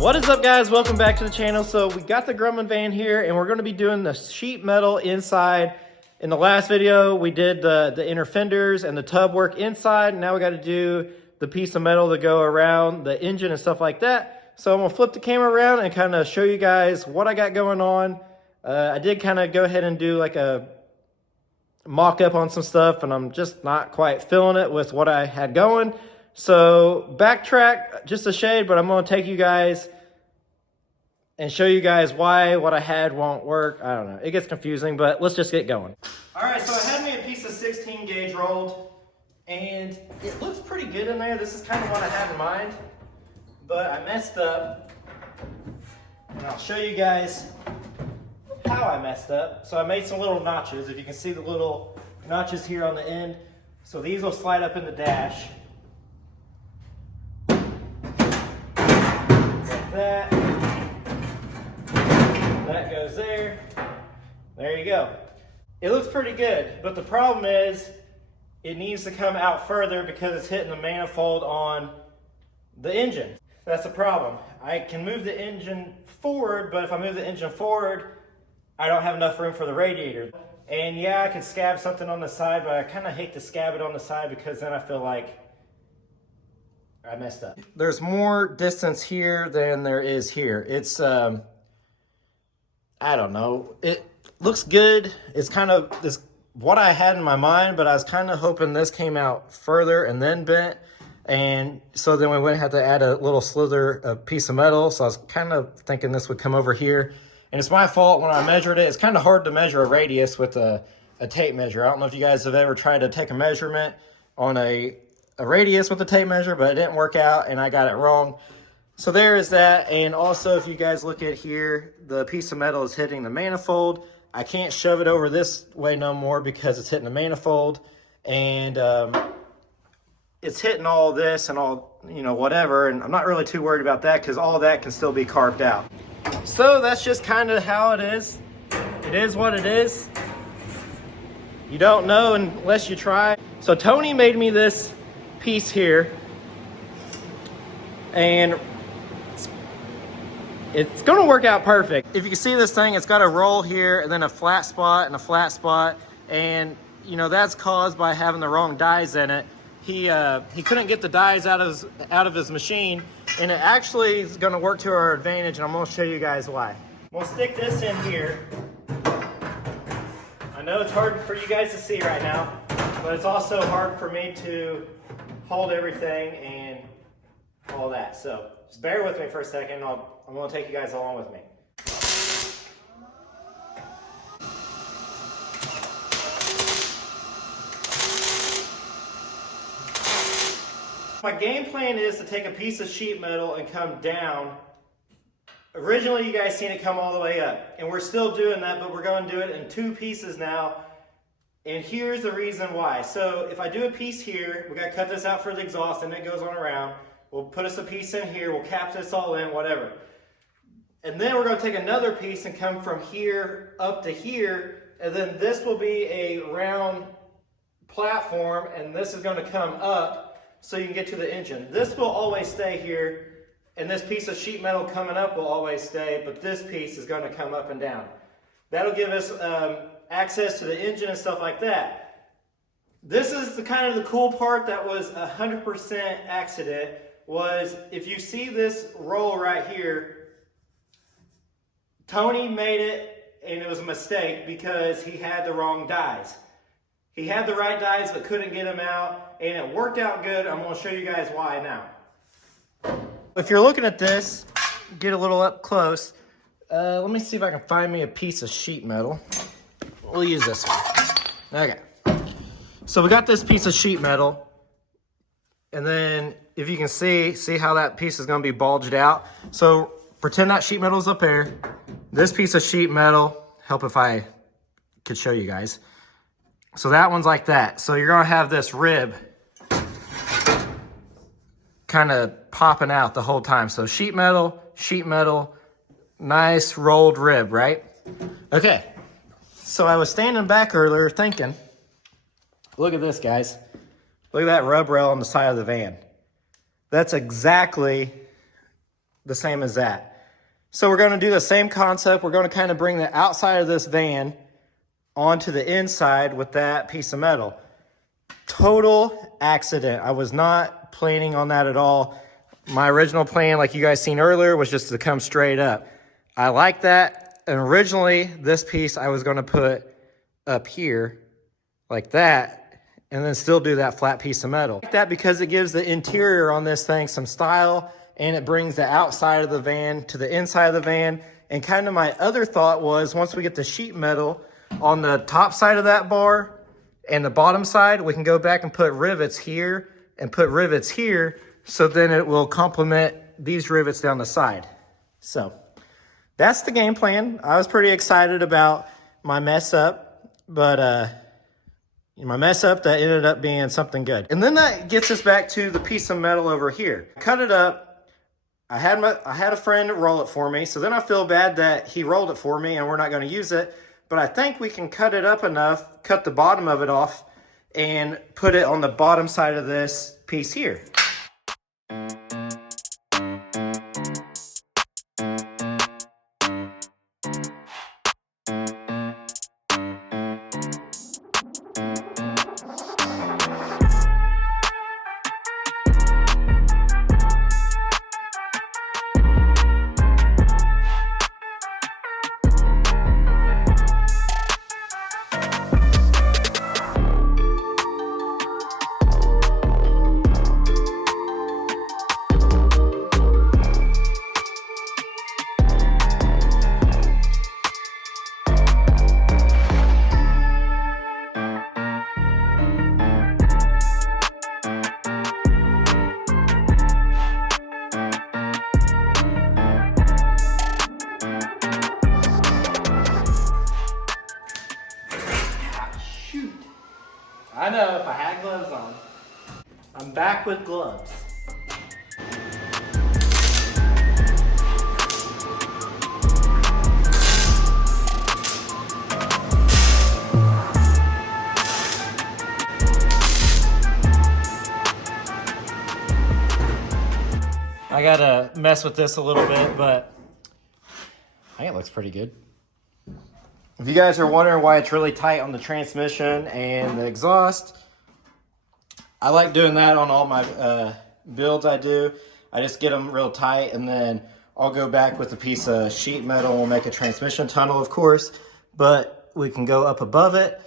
What is up, guys? Welcome back to the channel. So we got the Grumman van here and we're going to be doing the sheet metal inside. In the last video we did the inner fenders and the tub work inside. Now we got to do the piece of metal to go around the engine and stuff like that. So I'm going to flip the camera around and kind of show you guys what I got going on. I did kind of go ahead and do like a mock-up on some stuff, and I'm just not quite feeling it with what I had going. So backtrack just a shade, but I'm going to take you guys and show you guys why what I had won't work. I don't know. It gets confusing, but let's just get going. All right, so I had me a piece of 16 gauge rolled, and it looks pretty good in there. This is kind of what I had in mind, but I messed up, and I'll show you guys how I messed up. So I made some little notches. If you can see the little notches here on the end. So these will slide up in the dash. Like that. That goes there. There you go. It looks pretty good, but the problem is it needs to come out further because it's hitting the manifold on the engine. That's the problem. I can move the engine forward, but if I move the engine forward, I don't have enough room for the radiator. And yeah, I could scab something on the side, but I kind of hate to scab it on the side because then I feel like I messed up. There's more distance here than there is here. It's, I don't know. It looks good. It's kind of this what I had in my mind, but I was kind of hoping this came out further and then bent. And so then we wouldn't have to add a little slither, a piece of metal. So I was kind of thinking this would come over here. And it's my fault when I measured it. It's kind of hard to measure a radius with a tape measure. I don't know if you guys have ever tried to take a measurement on a radius with a tape measure, but it didn't work out and I got it wrong. So there is that. And also, if you guys look at here, the piece of metal is hitting the manifold. I can't shove it over this way no more because it's hitting the manifold. And it's hitting all this and all, you know, whatever. And I'm not really too worried about that because all that can still be carved out. So that's just kind of how it is. It is what it is. You don't know unless you try. So Tony made me this piece here, and it's going to work out perfect. If you can see this thing, it's got a roll here and then a flat spot and a flat spot, and you know that's caused by having the wrong dies in it. He couldn't get the dies out of his machine, and it actually is going to work to our advantage, and I'm going to show you guys why. We'll stick this in here. I know it's hard for you guys to see right now, but it's also hard for me to hold everything and all that. So just bear with me for a second. I'm going to take you guys along with me. My game plan is to take a piece of sheet metal and come down. Originally, you guys seen it come all the way up, and we're still doing that, but we're going to do it in two pieces now. And here's the reason why. So if I do a piece here, we got to cut this out for the exhaust, and it goes on around. We'll put us a piece in here. We'll cap this all in, whatever. And then we're going to take another piece and come from here up to here, and then this will be a round platform, and this is going to come up so you can get to the engine. This will always stay here, and this piece of sheet metal coming up will always stay, but this piece is going to come up and down. That'll give us access to the engine and stuff like that. This is the kind of the cool part that was 100% accident, was if you see this roll right here, Tony made it, and it was a mistake because he had the wrong dies. He had the right dies but couldn't get them out, and it worked out good. I'm going to show you guys why now. If you're looking at this, get a little up close. Let me see if I can find me a piece of sheet metal. We'll use this one. Okay. So we got this piece of sheet metal, and then if you can see how that piece is going to be bulged out. So pretend that sheet metal is up there. This piece of sheet metal, help if I could show you guys. So that one's like that. So you're going to have this rib kind of popping out the whole time. So sheet metal, nice rolled rib, right? Okay. So I was standing back earlier thinking, look at this, guys. Look at that rub rail on the side of the van. That's exactly the same as that. So we're going to do the same concept. We're going to kind of bring the outside of this van onto the inside with that piece of metal. Total accident. I was not planning on that at all. My original plan, like you guys seen earlier, was just to come straight up. I like that. And originally, this piece I was going to put up here like that, and then still do that flat piece of metal. I like that because it gives the interior on this thing some style, and it brings the outside of the van to the inside of the van. And kind of my other thought was, once we get the sheet metal on the top side of that bar and the bottom side, we can go back and put rivets here and put rivets here, so then it will complement these rivets down the side. So that's the game plan. I was pretty excited about my mess up, but my mess up that ended up being something good. And then that gets us back to the piece of metal over here. Cut it up. I had a friend roll it for me, so then I feel bad that he rolled it for me and we're not going to use it. But I think we can cut it up enough, cut the bottom of it off, and put it on the bottom side of this piece here. I know, if I had gloves on. I'm back with gloves. I gotta mess with this a little bit, but I think it looks pretty good. If you guys are wondering why it's really tight on the transmission and the exhaust, I like doing that on all my builds I do. I just get them real tight, and then I'll go back with a piece of sheet metal. We'll make a transmission tunnel, of course, but we can go up above it.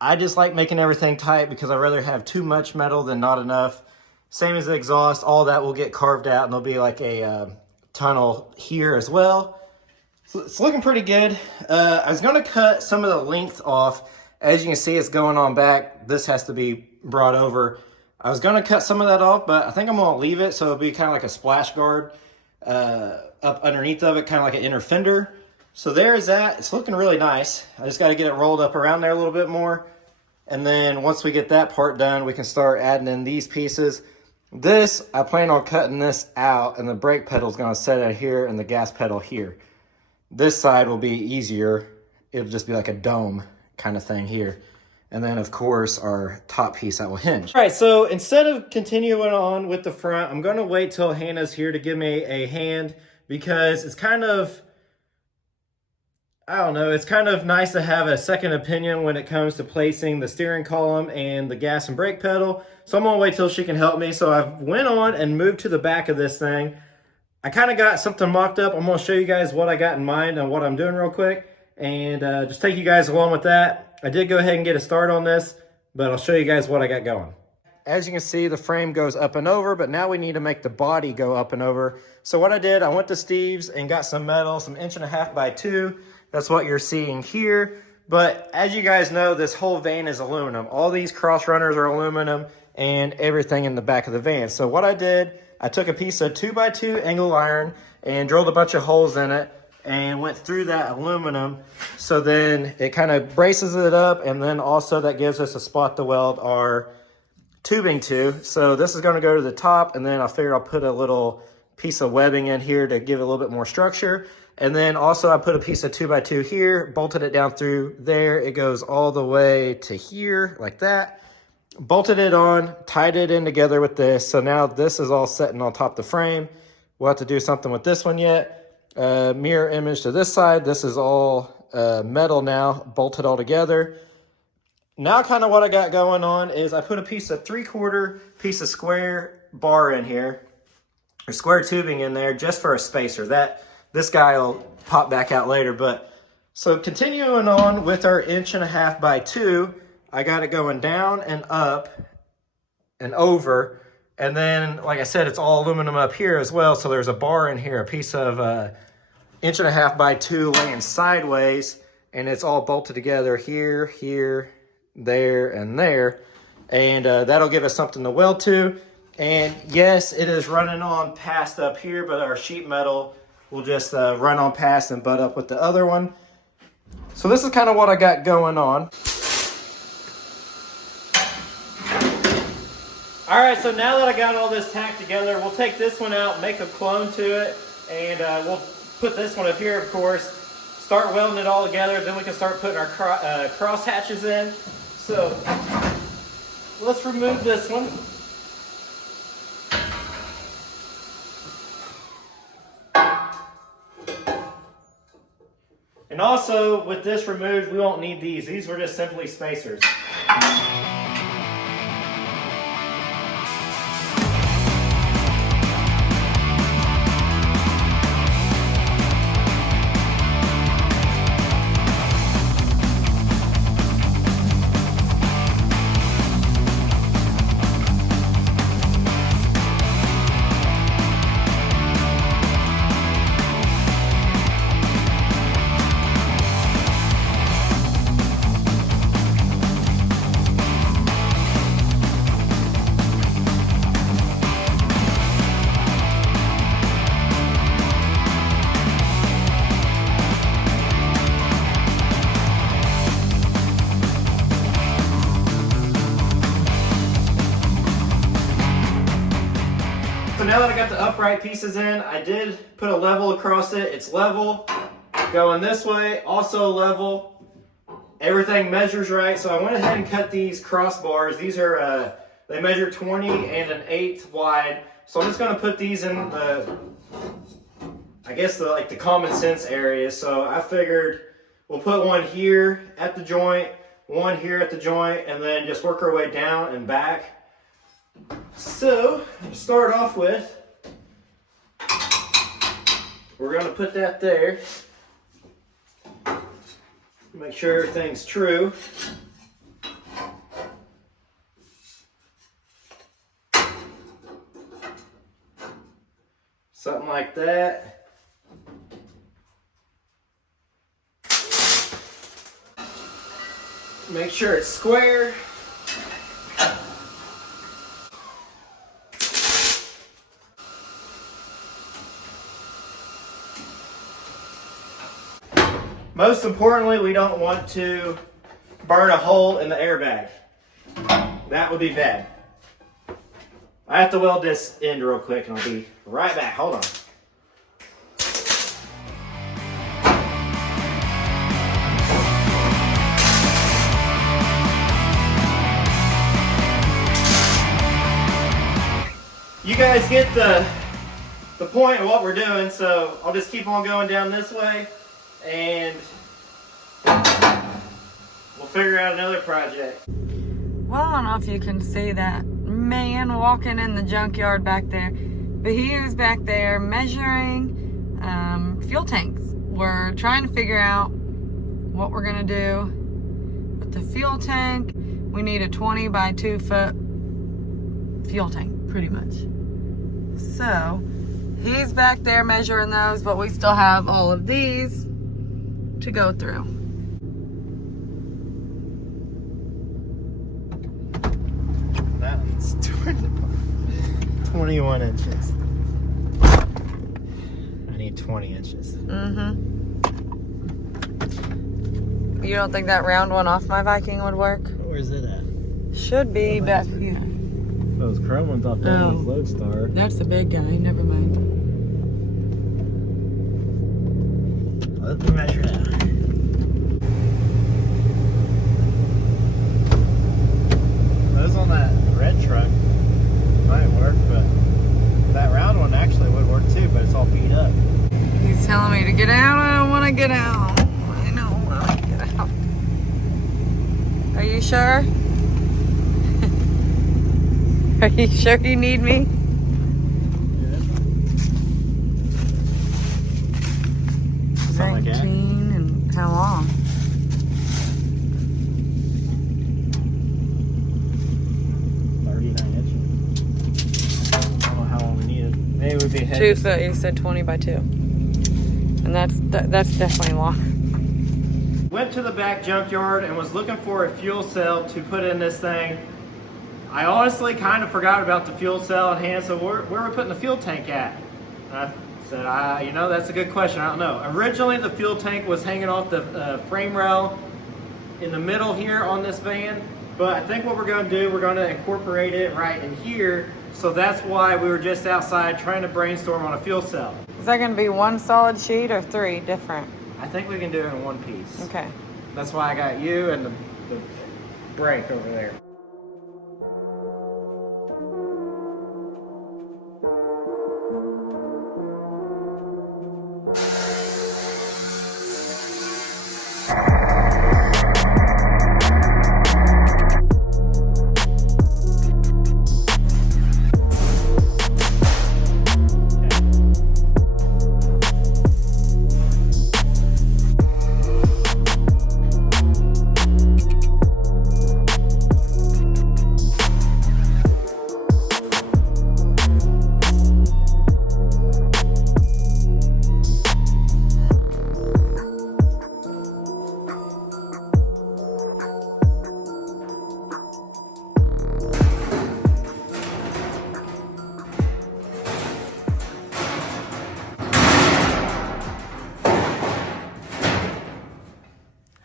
I just like making everything tight because I'd rather have too much metal than not enough. Same as the exhaust, all that will get carved out, and there'll be like a tunnel here as well. So it's looking pretty good. I was going to cut some of the length off. As you can see, it's going on back. This has to be brought over. I was going to cut some of that off, but I think I'm going to leave it so it'll be kind of like a splash guard up underneath of it, kind of like an inner fender. So there's that. It's looking really nice. I just got to get it rolled up around there a little bit more. And then once we get that part done, we can start adding in these pieces. This, I plan on cutting this out, and the brake pedal is going to set it here and the gas pedal here. This side will be easier. It'll just be like a dome kind of thing here. And then, of course, our top piece that will hinge. All right, so instead of continuing on with the front, I'm going to wait till Hannah's here to give me a hand, because it's kind of, I don't know, it's kind of nice to have a second opinion when it comes to placing the steering column and the gas and brake pedal. So I'm going to wait till she can help me. So I went on and moved to the back of this thing. I kind of got something mocked up. I'm going to show you guys what I got in mind and what I'm doing real quick, and just take you guys along with that. I did go ahead and get a start on this, but I'll show you guys what I got going. As you can see, the frame goes up and over, but now we need to make the body go up and over. So what I did, I went to Steve's and got some metal, some 1.5 by 2. That's what you're seeing here. But as you guys know, this whole van is aluminum. All these cross runners are aluminum, and everything in the back of the van. So what I did, I took a piece of 2 by 2 angle iron and drilled a bunch of holes in it and went through that aluminum. So then it kind of braces it up, and then also that gives us a spot to weld our tubing to. So this is going to go to the top, and then I figured I'll put a little piece of webbing in here to give it a little bit more structure. And then also I put a piece of 2 by 2 here, bolted it down through there. It goes all the way to here like that. Bolted it on, tied it in together with this. So now this is all sitting on top of the frame. We'll have to do something with this one yet. Mirror image to this side. This is all metal now, bolted all together. Now kind of what I got going on is I put a piece of 3/4 piece of square bar in here, or square tubing in there just for a spacer. This guy will pop back out later. But so continuing on with our 1.5 by 2, I got it going down and up and over. And then, like I said, it's all aluminum up here as well. So there's a bar in here, a piece of 1.5 by 2 laying sideways, and it's all bolted together here, here, there, and there. And that'll give us something to weld to. And yes, it is running on past up here, but our sheet metal will just run on past and butt up with the other one. So this is kind of what I got going on. All right, so now that I got all this tacked together, we'll take this one out, make a clone to it, and we'll put this one up here, of course, start welding it all together, then we can start putting our cross hatches in. So let's remove this one. And also, with this removed, we won't need these. These were just simply spacers. So now that I got the upright pieces in, I did put a level across it. It's level, going this way, also level. Everything measures right, so I went ahead and cut these crossbars. These are, they measure 20 and 1/8 wide. So I'm just gonna put these in the, I guess the common sense area. So I figured we'll put one here at the joint, one here at the joint, and then just work our way down and back. So, to start off with, we're going to put that there. Make sure everything's true. Something like that. Make sure it's square. Most importantly, we don't want to burn a hole in the airbag. That would be bad. I have to weld this end real quick and I'll be right back. Hold on. You guys get the point of what we're doing, so I'll just keep on going down this way and we'll figure out another project. Well, I don't know if you can see that man walking in the junkyard back there, but he was back there measuring fuel tanks. We're trying to figure out what we're gonna do with the fuel tank. We need a 20 by 2 foot fuel tank, pretty much. So he's back there measuring those, but we still have all of these to go through. That one's 21 inches. I need 20 inches. You don't think that round one off my Viking would work? Where's it at? Should be back here. Those chrome ones off there is Lodestar. That's the big guy, never mind. Let me measure it out. Those on that red truck might work, but that round one actually would work too, but it's all beat up. He's telling me to get out. I don't want to get out. I don't want to get out. Are you sure? Are you sure you need me? Something like that. 19 and how long? 39 inches. I don't know how long we need it. Maybe we'd be ahead. 2 foot. You said 20 by 2, and that's definitely long. Went to the back junkyard and was looking for a fuel cell to put in this thing. I honestly kind of forgot about the fuel cell, and Hannah said, where are we putting the fuel tank at? And I said, you know, that's a good question. I don't know. Originally, the fuel tank was hanging off the frame rail in the middle here on this van, but I think what we're going to do, we're going to incorporate it right in here. So that's why we were just outside trying to brainstorm on a fuel cell. Is that going to be one solid sheet or 3 different? I think we can do it in one piece. Okay. That's why I got you and the brake over there.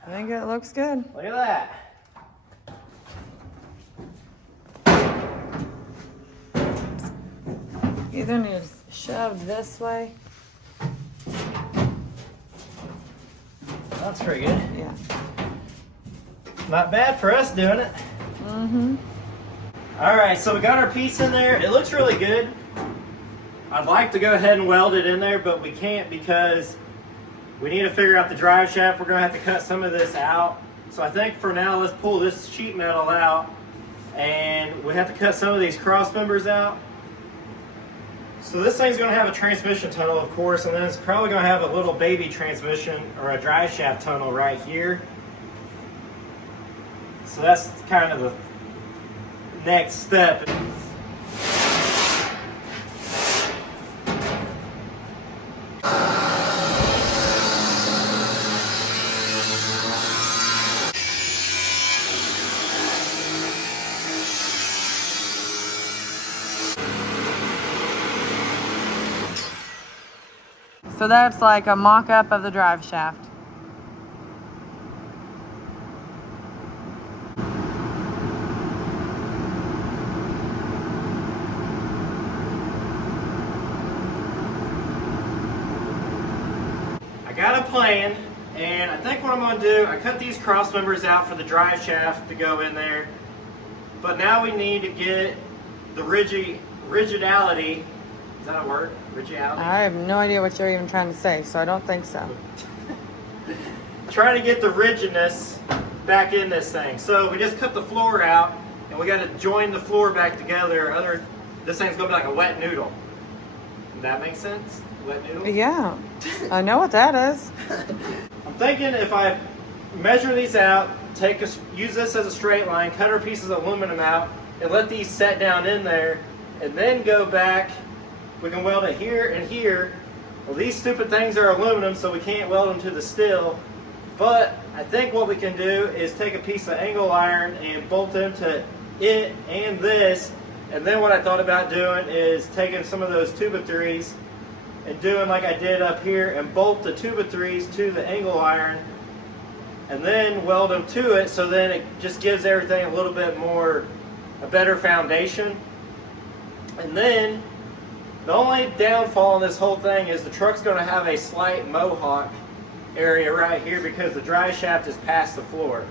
I think it looks good. Look at that. Either need to shove this way. That's pretty good. Yeah. Not bad for us doing it. Mm-hmm. All right, so we got our piece in there. It looks really good. I'd like to go ahead and weld it in there, but we can't because we need to figure out the drive shaft. We're gonna have to cut some of this out. So I think for now, let's pull this sheet metal out, and we have to cut some of these cross members out. So this thing's gonna have a transmission tunnel, of course, and then it's probably gonna have a little baby transmission or a drive shaft tunnel right here. So that's kind of the next step. So that's like a mock-up of the drive shaft. I got a plan, and I think what I'm going to do, I cut these cross members out for the drive shaft to go in there, but now we need to get the rigidality, is that a word? Rigidality? I have no idea what you're even trying to say, so I don't think so. Trying to get the rigidness back in this thing. So we just cut the floor out, and we got to join the floor back together. This thing's going to be like a wet noodle. Does that make sense? Wet noodle? Yeah, I know what that is. I'm thinking if I measure these out, use this as a straight line, cut our pieces of aluminum out, and let these set down in there, and then go back. We can weld it here and here. Well, these stupid things are aluminum, so we can't weld them to the steel. But I think what we can do is take a piece of angle iron and bolt into it and this. And then what I thought about doing is taking some of those 2x3s and doing like I did up here and bolt the 2x3s to the angle iron and then weld them to it, so then it just gives everything a little bit more, a better foundation. And then the only downfall in this whole thing is the truck's going to have a slight mohawk area right here because the drive shaft is past the floor.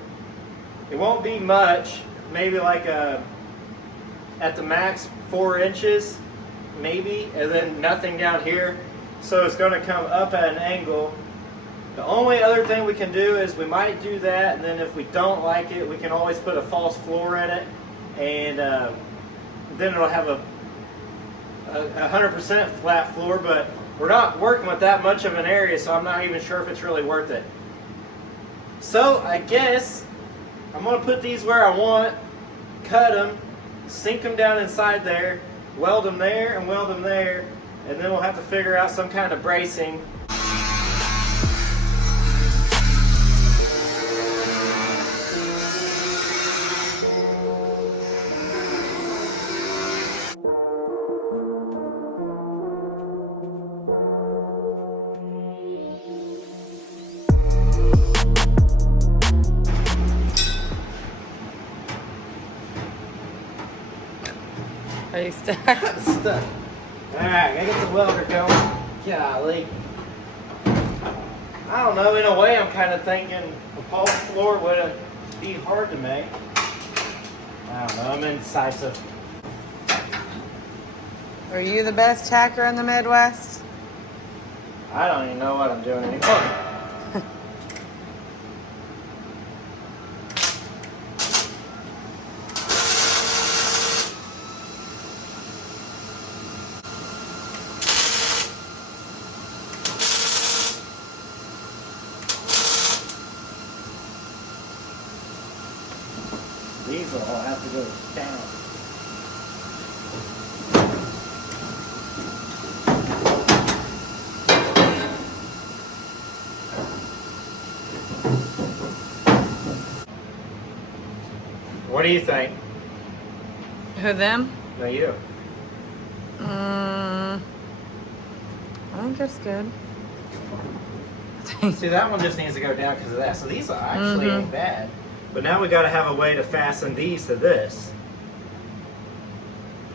It won't be much, maybe like at the max 4 inches, maybe, and then nothing down here. so it's going to come up at an angle. The only other thing we can do is we might do that, and then if we don't like it, we can always put a false floor in it, and then it'll have a 100% flat floor, but we're not working with that much of an area, so I'm not even sure if it's really worth it. So I guess I'm going to put these where I want, cut them, sink them down inside there, weld them there and weld them there, and then we'll have to figure out some kind of bracing. Are you stuck? Stuck. Alright, gotta get the welder going. Golly. I don't know, in a way I'm kind of thinking a false floor would be hard to make. I don't know, I'm indecisive. Are you the best tacker in the Midwest? I don't even know what I'm doing anymore. These will all have to go down. What do you think? Who, them? No, you. I think it's good. See, that one just needs to go down because of that. So these are actually ain't bad. But now we got to have a way to fasten these to this.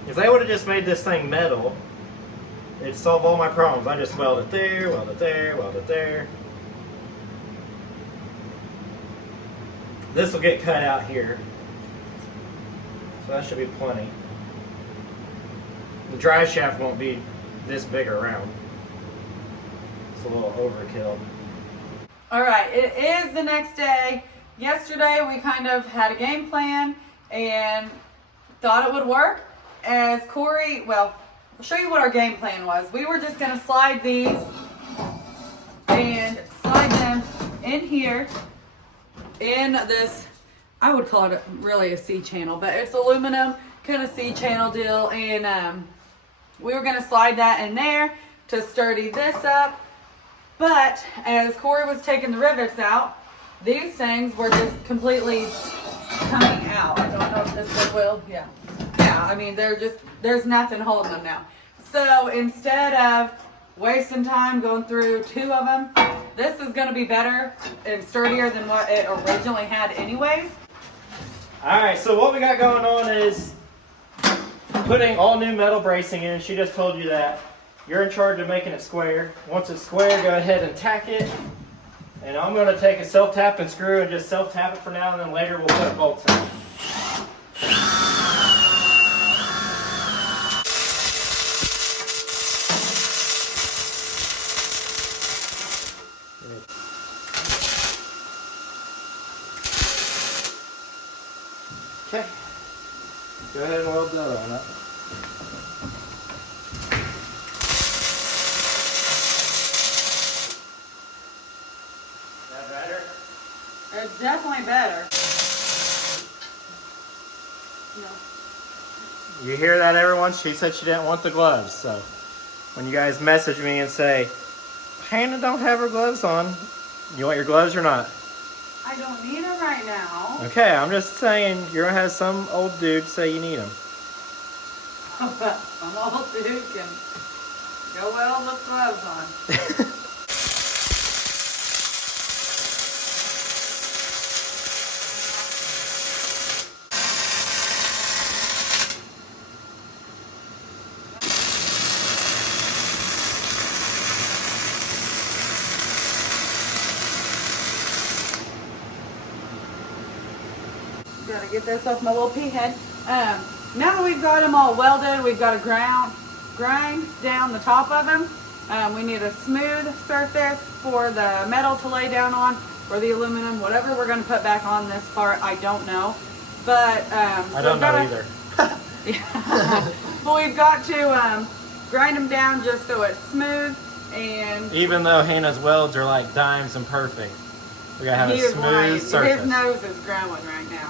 If they would have just made this thing metal, it'd solve all my problems. I just weld it there, weld it there, weld it there. This will get cut out here. So that should be plenty. The drive shaft won't be this big around. It's a little overkill. Alright, it is the next day. Yesterday we kind of had a game plan and thought it would work. As Corey, well, I'll show you what our game plan was. We were just going to slide these and slide them in here in this, I would call it really a C-channel, but it's aluminum kind of C-channel deal, and we were going to slide that in there to sturdy this up. But as Corey was taking the rivets out, these things were just completely coming out. I don't know if this will. Yeah. Yeah, I mean, there's nothing holding them now. So instead of wasting time going through two of them, this is going to be better and sturdier than what it originally had anyways. Alright, so what we got going on is putting all new metal bracing in. She just told you that. You're in charge of making it square. Once it's square, go ahead and tack it. And I'm going to take a self-tapping screw and just self-tap it for now, and then later we'll put bolts in. Okay. Go ahead and weld that on up. It's definitely better. No. You hear that, everyone? She said she didn't want the gloves. So when you guys message me and say, Hannah don't have her gloves on, you want your gloves or not? I don't need them right now. Okay, I'm just saying you're going to have some old dude say you need them. Some old dude can go well with gloves on. Gotta get this off my little pea head. Now that we've got them all welded, we've got to grind down the top of them. We need a smooth surface for the metal to lay down on, or the aluminum, whatever we're going to put back on this part, I don't know. But I don't know either. Yeah. But we've got to grind them down just so it's smooth. And even though Hannah's welds are like dimes and perfect, we gotta have a smooth surface. His nose is growing right now.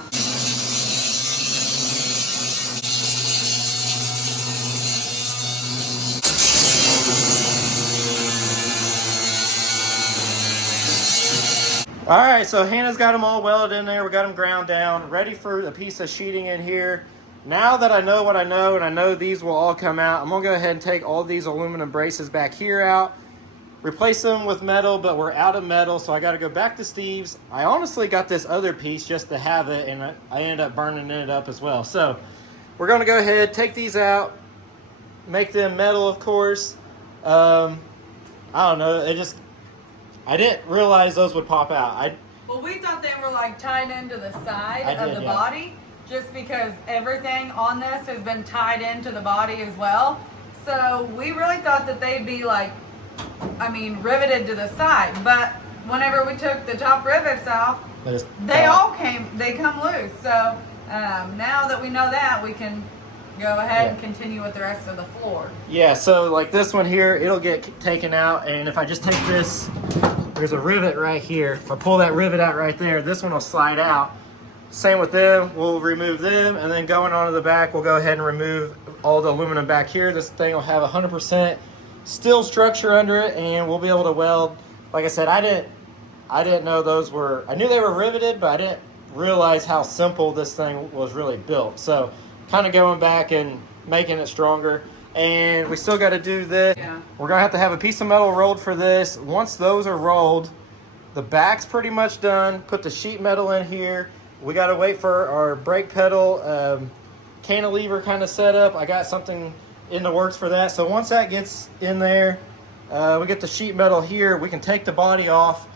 All right, so Hannah's got them all welded in there. We got them ground down, ready for a piece of sheeting in here. Now that I know what I know, and I know these will all come out, I'm gonna go ahead and take all these aluminum braces back here out, replace them with metal, but we're out of metal, so I gotta go back to Steve's. I honestly got this other piece just to have it, and I ended up burning it up as well. So we're gonna go ahead, take these out, make them metal, of course. I don't know, I didn't realize those would pop out. Well, we thought they were like tied into the side of the body, just because everything on this has been tied into the body as well. So we really thought that they'd be like, I mean, riveted to the side. But whenever we took the top rivets off, they come loose. So now that we know that, we can go ahead and continue with the rest of the floor. Yeah, so like this one here, it'll get taken out, and if I just take this, there's a rivet right here. If I pull that rivet out right there, this one will slide out. Same with them, we'll remove them, and then going on to the back, we'll go ahead and remove all the aluminum back here. This thing will have 100% steel structure under it, and we'll be able to weld. Like I said, I didn't know those were, I knew they were riveted, but I didn't realize how simple this thing was really built. So kind of going back and making it stronger. And we still got to do this. Yeah. We're going to have a piece of metal rolled for this. Once those are rolled, the back's pretty much done. Put the sheet metal in here. We got to wait for our brake pedal cantilever kind of setup. I got something in the works for that. So once that gets in there, we get the sheet metal here. We can take the body off,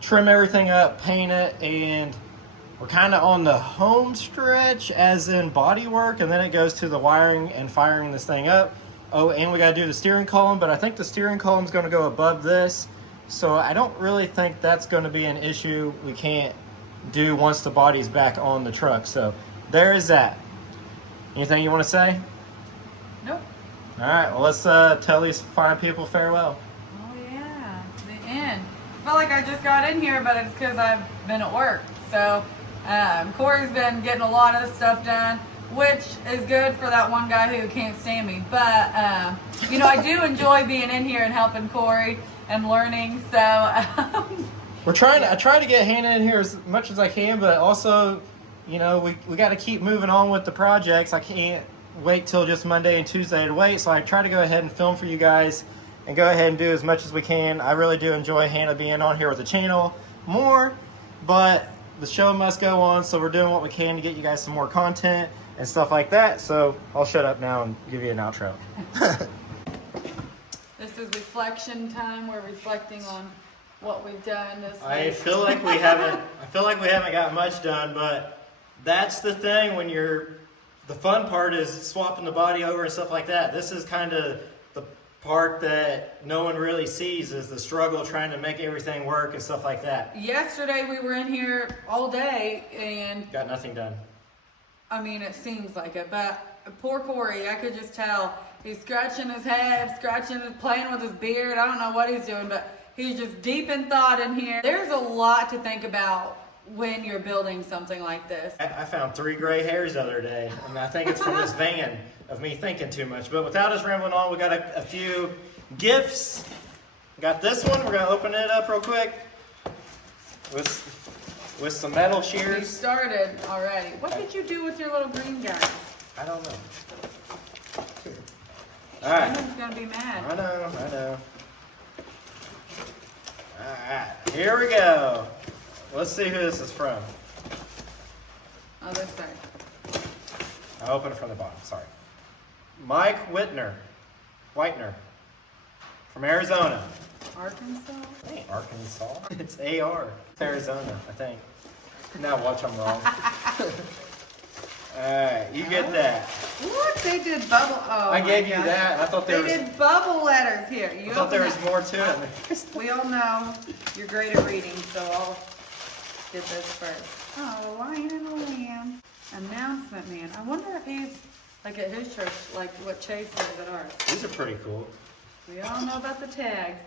trim everything up, paint it, and we're kind of on the home stretch as in body work, and then it goes to the wiring and firing this thing up. Oh, and we got to do the steering column, but I think the steering column is going to go above this, so I don't really think that's going to be an issue we can't do once the body's back on the truck. So there is that. Anything you want to say? Nope. All right, well, let's tell these fine people farewell. Oh yeah, it's the end. I feel like I just got in here, but it's because I've been at work. So Corey's been getting a lot of stuff done, which is good for that one guy who can't stand me. But you know, I do enjoy being in here and helping Corey and learning. So we're trying. I try to get Hannah in here as much as I can, but also, you know, we got to keep moving on with the projects. I can't wait till just Monday and Tuesday to wait. So I try to go ahead and film for you guys and go ahead and do as much as we can. I really do enjoy Hannah being on here with the channel more, but the show must go on, so we're doing what we can to get you guys some more content and stuff like that. So I'll shut up now and give you an outro. This is reflection time. We're reflecting on what we've done this week. I feel like we haven't got much done, but that's the thing when the fun part is swapping the body over and stuff like that. This is kind of the part that no one really sees, is the struggle trying to make everything work and stuff like that. Yesterday we were in here all day and got nothing done. I mean, it seems like it, but poor Corey, I could just tell. He's scratching his head, playing with his beard. I don't know what he's doing, but he's just deep in thought in here. There's a lot to think about when you're building something like this. I found 3 gray hairs the other day, and I think it's from this van of me thinking too much. But without us rambling on, we got a few gifts. Got this one. We're gonna open it up real quick with some metal We shears. started already. What did you do with your little green guy? I don't know. All right. Someone's gonna be mad. I know. All right, here we go. Let's see who this is from. Oh, this side. I'll open it from the bottom, sorry. Mike Whitner from Arizona. Arkansas? It ain't Arkansas. It's AR. It's Arizona, I think. Now watch, I'm wrong. Alright, you get that. What? They did bubble. Oh, I gave my you gosh. that. I thought there was. They did bubble letters here. I thought there was more to it. We all know you're great at reading, so I'll get this first. Oh, the lion and the lamb. Announcement man. I wonder if he's like at his church, like what Chase is at ours. These are pretty cool. We all know about the tags.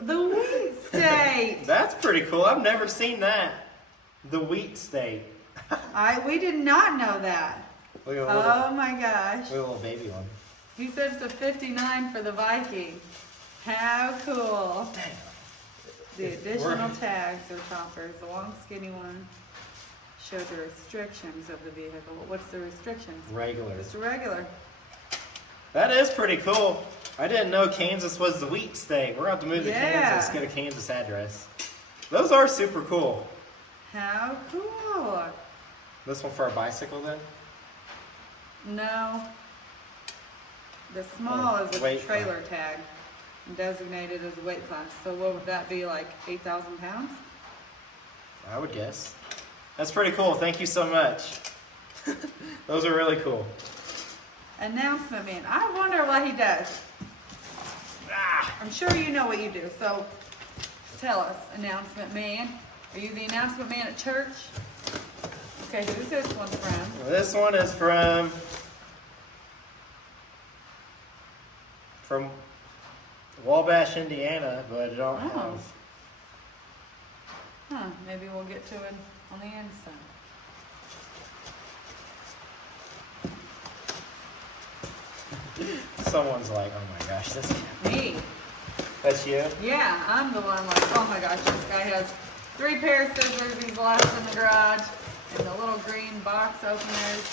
The wheat state. That's pretty cool. I've never seen that. The wheat state. We did not know that. Look at Oh my gosh. look at a little baby one. He said it's a 59 for the Viking. How cool. Damn. The additional tags or toppers. The long skinny one showed the restrictions of the vehicle. What's the restrictions? Regular. Just a regular. That is pretty cool. I didn't know Kansas was the wheat state. We're going to have to move to Kansas, get a Kansas address. Those are super cool. How cool. This one for a bicycle then? No. The small is a weight trailer tag designated as a weight class. So what would that be, like 8,000 pounds? I would guess. That's pretty cool. Thank you so much. Those are really cool. Announcement man. I wonder what he does. I'm sure you know what you do. So tell us, announcement man. Are you the announcement man at church? Okay, who's this one from? This one is from Wabash, Indiana, but I don't have. Huh, maybe we'll get to it on the inside. Someone's like, oh my gosh, this Me. That's you? Yeah, I'm the one like, oh my gosh, this guy has 3 pair of scissors he's left in the garage and the little green box openers.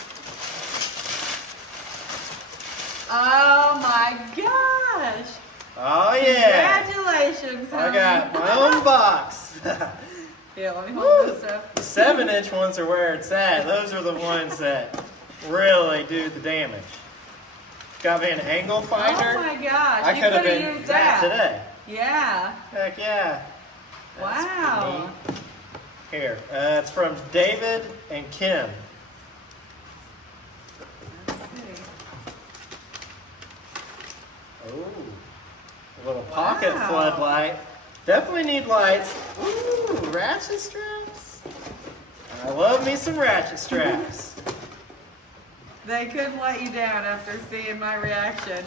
Oh my gosh! Oh yeah! Congratulations, I got my own box. Yeah, let me hold this stuff. The 7-inch ones are where it's at. Those are the ones that really do the damage. Got me an angle finder. Oh my gosh, I you could have could have been used that that today. Yeah. Heck yeah. That's Wow. neat. Here, it's from David and Kim. Let's see. Oh, a little pocket Wow. floodlight. Definitely need lights. Ooh, ratchet straps. I love me some ratchet straps. They couldn't let you down after seeing my reaction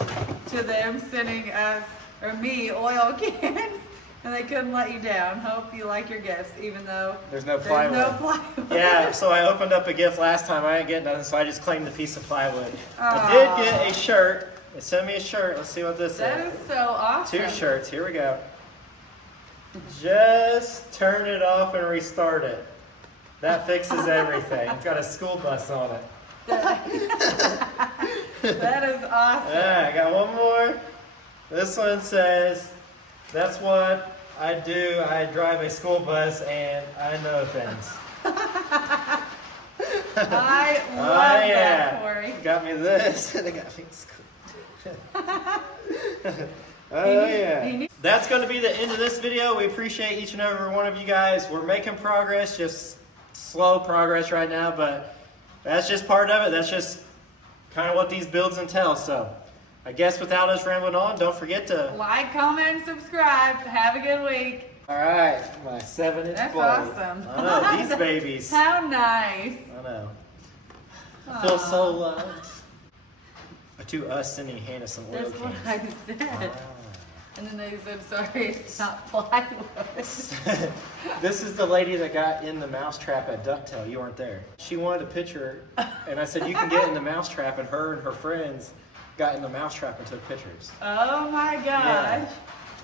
to them sending us, or me, oil cans. And they couldn't let you down. Hope you like your gifts, even though There's no plywood. no plywood. Yeah, so I opened up a gift last time. I didn't get nothing, so I just claimed a piece of plywood. I did get a shirt. They sent me a shirt. Let's see what this That is. is so awesome. 2 shirts. Here we go. Just turn it off and restart it. That fixes everything. It's got a school bus on it. That is awesome. Yeah, I got one more. This one says, that's what I do. I drive a school bus and I know things. I love yeah. that, Corey. Got me this and it got me school. Oh yeah. That's going to be the end of this video. We appreciate each and every one of you guys. We're making progress, just slow progress right now, but that's just part of it. That's just kind of what these builds entail. So I guess without us rambling on, don't forget to Like, comment, and subscribe. Have a good week. All right, my 7-inch That's blade. awesome. I know, these babies. How nice. I know. I feel so loved. To us sending Hannah some oil That's what cans. I said. And then they said, sorry, it's not plywood. This is the lady that got in the mousetrap at Ducktail. You weren't there. She wanted a picture, and I said, you can get in the mousetrap, and her and her friends got in the mousetrap and took pictures. Oh my gosh. Yeah.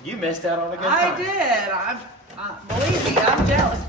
You missed out on a good time. I did. Believe me, I'm jealous.